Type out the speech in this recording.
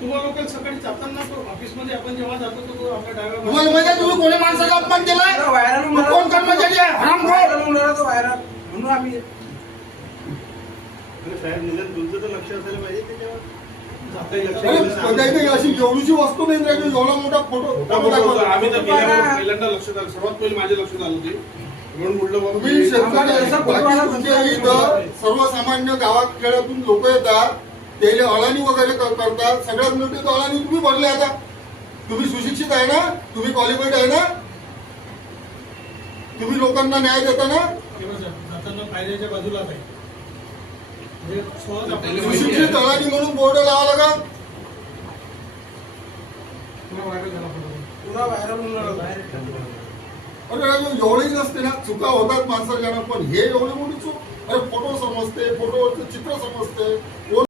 तुम्हाला लोक सकाळी जाताना ऑफिसमध्ये आपण जेव्हा जातो तो आपल्या डाव्या तुम्ही कोणी माणसाला अपमान केला? कोण कर्मचारी आहे? हरामखोर. म्हणून आम्ही साहेब निदान तुमचं तर लक्ष असायला पाहिजे त्याच्यावर. अशी एवढीची वस्तू नाही राहिली, एवढा मोठा फोटो. आम्ही तर पहिल्यांदा लक्षात आलं, सर्वात पहिले माझ्या लक्षात आलं होती म्हणून म्हटलं बाबा तुम्ही शेतकरी इथं सर्वसामान्य गावात खेड्यातून लोक येतात, त्याला अळाणी वगैरे करतात. सगळ्यात मोठी तो अळाणी तुम्ही भरले. आता तुम्ही सुशिक्षित आहे ना, तुम्ही क्वालिफाईड आहे ना, तुम्ही लोकांना न्याय देता ना. जाताना पायऱ्याच्या बाजूलाच आहे सुशिक्षित अळाणी म्हणून बोर्ड लावा लागा. पुरा व्हायरल अरे एवढी नसते ना, चुका होतात माणसाला, पण हे एवढी मोठी चूक. अरे फोटो समजते, फोटोवरचं चित्र समजते.